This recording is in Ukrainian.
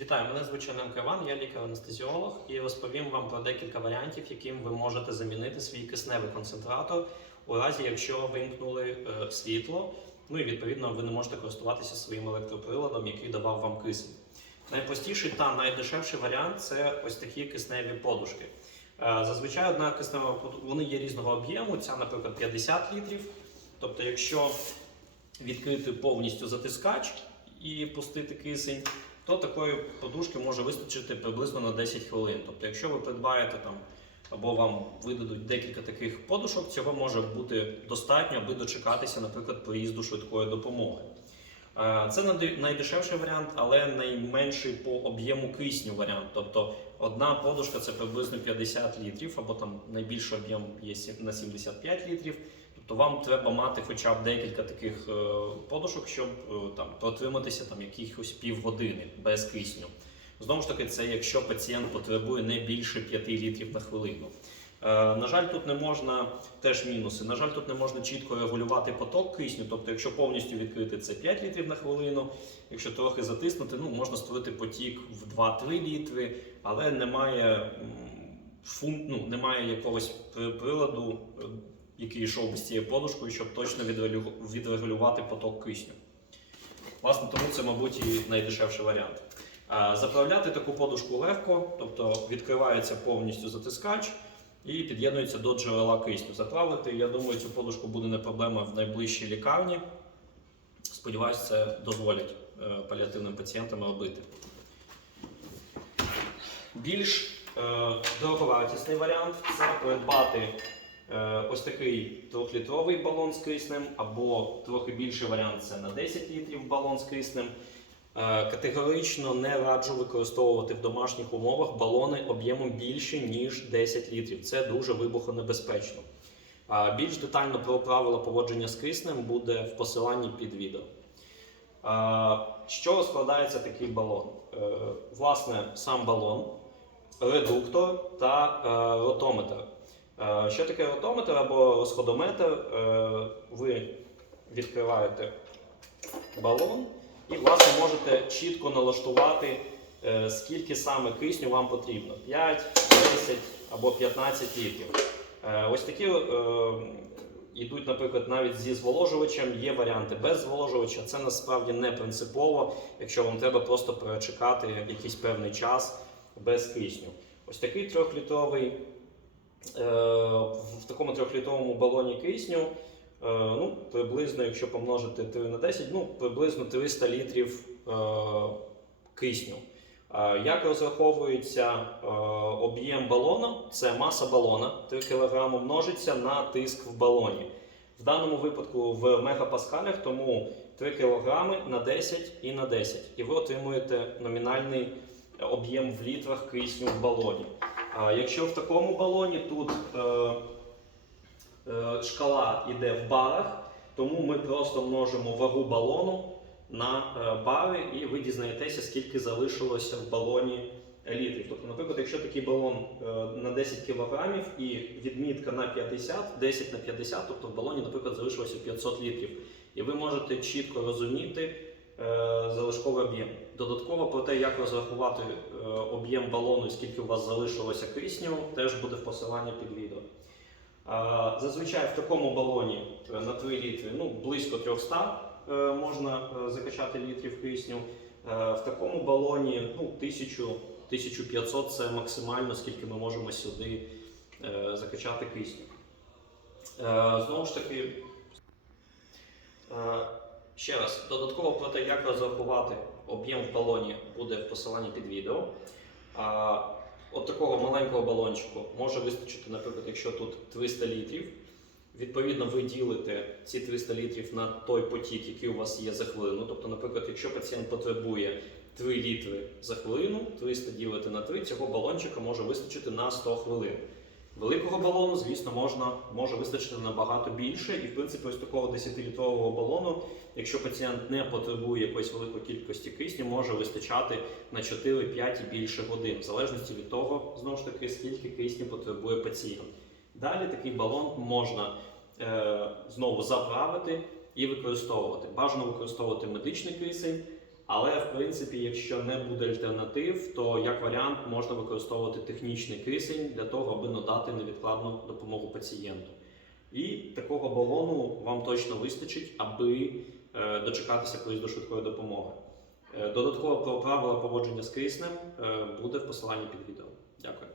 Вітаю, мене звуть Черненко Іван, я лікар-анестезіолог і розповім вам про декілька варіантів, яким ви можете замінити свій кисневий концентратор у разі, якщо вимкнули е, світло. Ну і відповідно ви не можете користуватися своїм електроприладом, який давав вам кисень. Найпростіший та найдешевший варіант це ось такі кисневі подушки. Е, Зазвичай одна киснева подушка, вони є різного об'єму. Ця, наприклад, 50 літрів. Тобто, якщо відкрити повністю затискач і пустити кисень, то такої подушки може вистачити приблизно на 10 хвилин. Тобто, якщо ви придбаєте там або вам видадуть декілька таких подушок, цього може бути достатньо, аби дочекатися, наприклад, приїзду швидкої допомоги. Е, Це найдешевший варіант, але найменший по об'єму кисню варіант. Тобто одна подушка це приблизно 50 літрів, або там найбільший об'єм є на 75 літрів. Тобто вам треба мати хоча б декілька таких е, подушок, щоб е, там протриматися там якихось півгодини без кисню. Знову ж таки, це якщо пацієнт потребує не більше 5 літрів на хвилину. Е, на жаль, тут не можна теж мінуси. На жаль, тут не можна чітко регулювати поток кисню. Тобто, якщо повністю відкрити це 5 літрів на хвилину, якщо трохи затиснути, ну можна створити потік в 2-3 літри, але немає м, фун, ну, немає якогось приладу, який йшов з цією подушкою, щоб точно відрегулювати поток кисню. Власне, тому це, мабуть, і найдешевший варіант. Заправляти таку подушку легко, тобто відкривається повністю затискач і під'єднується до джерела кисню. Заправити, я думаю, цю подушку буде не проблема в найближчій лікарні. Сподіваюсь, це дозволять е, паліативним пацієнтам робити. Більш е, дороговартісний варіант це придбати ось такий трьохлітровий балон з киснем, або трохи більший варіант це на 10 літрів балон з киснем. Е, Категорично не раджу використовувати в домашніх умовах балони об'ємом більше, ніж 10 літрів. Це дуже вибухонебезпечно. Більш детально про правила поводження з киснем буде в посиланні під відео. Е, чого складається такий балон? Е, Власне, сам балон, редуктор та е, ротометр. Е, Що таке ротометр або розходометр? Е, Ви відкриваєте балон і власне можете чітко налаштувати, е, скільки саме кисню вам потрібно: 5, 10 або 15 літрів. Ось такі йдуть, наприклад, навіть зі зволожувачем. Є варіанти без зволожувача. Це насправді не принципово, якщо вам треба просто перечекати якийсь певний час без кисню. Ось такий трьохлітровий. Е, В такому трьохлітровому балоні кисню е, ну, приблизно, якщо помножити 3 на 10, ну, приблизно 300 літрів е, кисню. Як розраховується об'єм балону? Це маса балона 3 кг множиться на тиск в балоні. В даному випадку в мегапаскалях, тому 3 кг на 10 і на 10. І ви отримуєте номінальний об'єм в літрах кисню в балоні. А якщо в такому балоні тут е, е, шкала йде в барах, тому ми просто множимо вагу балону на е, бари, і ви дізнаєтеся, скільки залишилося в балоні літрів. Тобто, наприклад, якщо такий балон е, на 10 кг і відмітка на 50, 10 на 50, тобто в балоні, наприклад, залишилося 500 літрів. І ви можете чітко розуміти залишковий об'єм. Додатково про те, як розрахувати е, об'єм балону скільки у вас залишилося кисню, теж буде в посиланні під відео. Зазвичай в такому балоні е, на 3 літри ну, близько 300 е, можна е, закачати літрів кисню. Е, В такому балоні ну, 1000 1500 це максимально, скільки ми можемо сюди е, закачати кисню. Е, Знову ж таки, е, ще раз, додатково про те, як розрахувати об'єм в балоні, буде в посиланні під відео. А, От такого маленького балончику може вистачити, наприклад, якщо тут 300 літрів. Відповідно, ви ділите ці 300 літрів на той потік, який у вас є за хвилину. Тобто, наприклад, якщо пацієнт потребує 3 літри за хвилину, 300 ділити на 3, цього балончика може вистачити на 100 хвилин. Великого балону, звісно, можна, може вистачити набагато більше. І, в принципі, ось такого 10-літрового балону, якщо пацієнт не потребує якоїсь великої кількості кисню, може вистачати на 4-5 і більше годин, в залежності від того, знову ж таки, скільки кисню потребує пацієнт. Далі такий балон можна е, знову заправити і використовувати. Бажано використовувати медичний кисень, Але в принципі, якщо не буде альтернатив, то як варіант можна використовувати технічний кисень для того, аби надати невідкладну допомогу пацієнту. І такого балону вам точно вистачить, аби е, дочекатися приїзду швидкої допомоги. Е, Додатково про правила поводження з киснем е, буде в посиланні під відео. Дякую.